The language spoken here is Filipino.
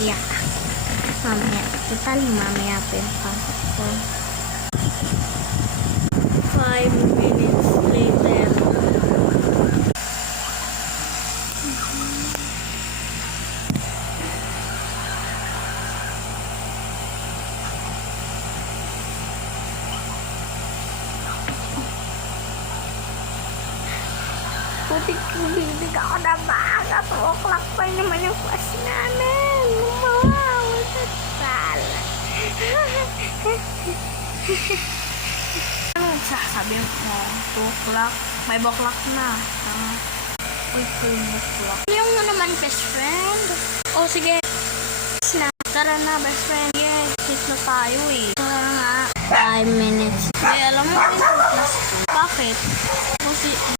Yeah. Mamaya. Total, mamaya pa yung pasok ko. 5 minutes later. Putik-putik ako na baka. 2 o'clock pa naman yung class namin. Wow, total. Ano sabi mo? 2 o'clock? 5 o'clock na. Uy, 5 o'clock. Yung mo naman, best friend. O, sige. Tara na, best friend. Yeah, kiss na tayo eh. Tara nga. 5 minutes. Ay, alam mo, class. Bakit? Kasi